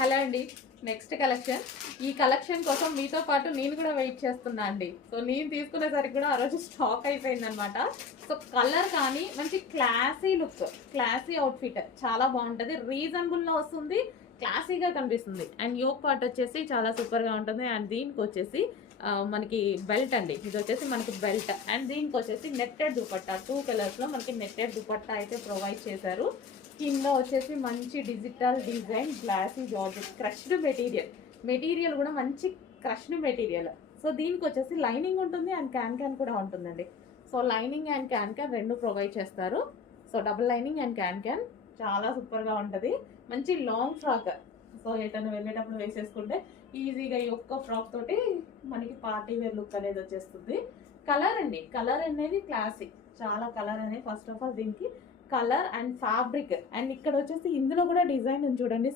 Hello అండి. Next collection. ఈ collection కోసం మీతో పాటు నేను కూడా వెయిట్ చేస్తున్నా అండి. సో నేను తీసుకునేసరికి కూడా ఆ రోజు స్టాక్ అయిపోయింది అనమాట. సో కలర్ కానీ మంచి క్లాసీ లుక్, క్లాసీ అవుట్ఫిట్ చాలా బాగుంటుంది. రీజనబుల్లో వస్తుంది, క్లాసీగా కనిపిస్తుంది. అండ్ యోక్ పార్ట్ వచ్చేసి చాలా సూపర్గా ఉంటుంది. అండ్ దీనికి వచ్చేసి మనకి బెల్ట్ అండి. ఇది వచ్చేసి మనకి బెల్ట్ అండ్ దీనికి వచ్చేసి నెట్టెడ్ దుపట్టా 2 కలర్స్లో మనకి నెట్టెడ్ దుపట్టా అయితే ప్రొవైడ్ చేశారు. కింద వచ్చేసి మంచి digital design glossy georgette crushed material కూడా మంచి క్రష్డ్ మెటీరియల్. సో దీనికి వచ్చేసి లైనింగ్ ఉంటుంది అండ్ క్యాన్ కూడా ఉంటుందండి. సో లైనింగ్ అండ్ క్యాన్ రెండు ప్రొవైడ్ చేస్తారు. So double lining and can చాలా సూపర్గా ఉంటుంది. మంచి లాంగ్ ఫ్రాక్. సో ఎటైనా వెళ్ళేటప్పుడు వేసేసుకుంటే ఈజీగా ఈ ఒక్క ఫ్రాక్ తోటి మనకి పార్టీ వేర్ లుక్ అనేది వచ్చేస్తుంది. కలర్ అండి, కలర్ అనేది క్లాసిక్, చాలా కలర్ అనేది ఫస్ట్ ఆఫ్ ఆల్ దీనికి కలర్ అండ్ ఫ్యాబ్రిక్. అండ్ ఇక్కడ వచ్చేసి ఇందులో కూడా డిజైన్ ఉంది చూడండి.